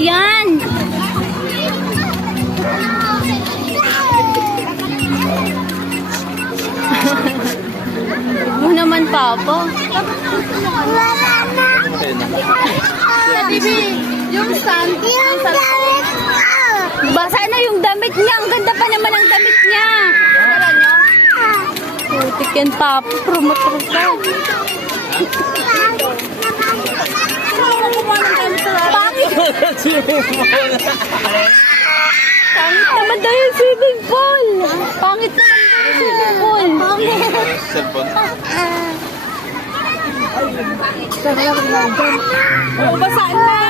yan. Huwag mo naman, Papa. Bibi, yung sun. Basa na yung damit niya. Ang ganda pa naman ang damit niya. Wala niya? Putik yan, Papa. Promotor ka. Pangit. Pangit naman daw yung swimming pool. Pangit naman daw yung swimming pool. Oh, basaan na.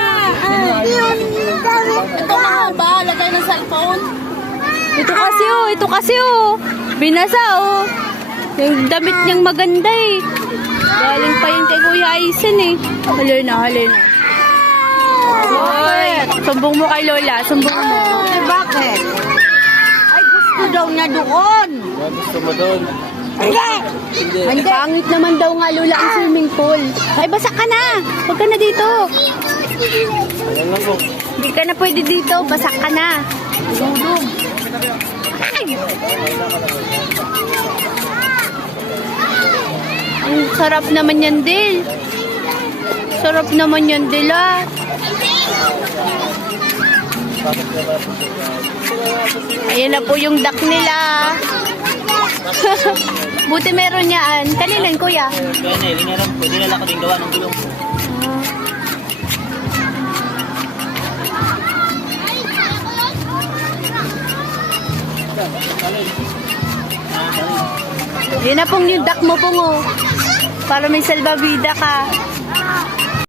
Ito mahaba. Lagay ng cellphone. Ito kasi oh. Binasa oh. Yung damit niyang maganda eh. Galing pa yun kay Kuya Aizen eh. Halay na. Hoy, sumbong mo kay Lola. Sumbong mo. Bakit? Ay, gusto daw niya doon. Gusto mo doon? Hindi. Pangit naman daw nga Lola ang swimming pool. Ay, basa ka na. Huwag ka na dito. Ayan lang po. Hindi ka na pwede dito. Basa ka na. Ay! Ang sarap naman yan, Dil. Sarap naman yan, Dil, ah. Ayan na po yung duck nila. Buti meron yan. Kanilan, kuya? Kaya na, linarang po. Dinala ko din gawa ng gulong. Yun na pong yung duck mo pong oh. Para may salbabida ka.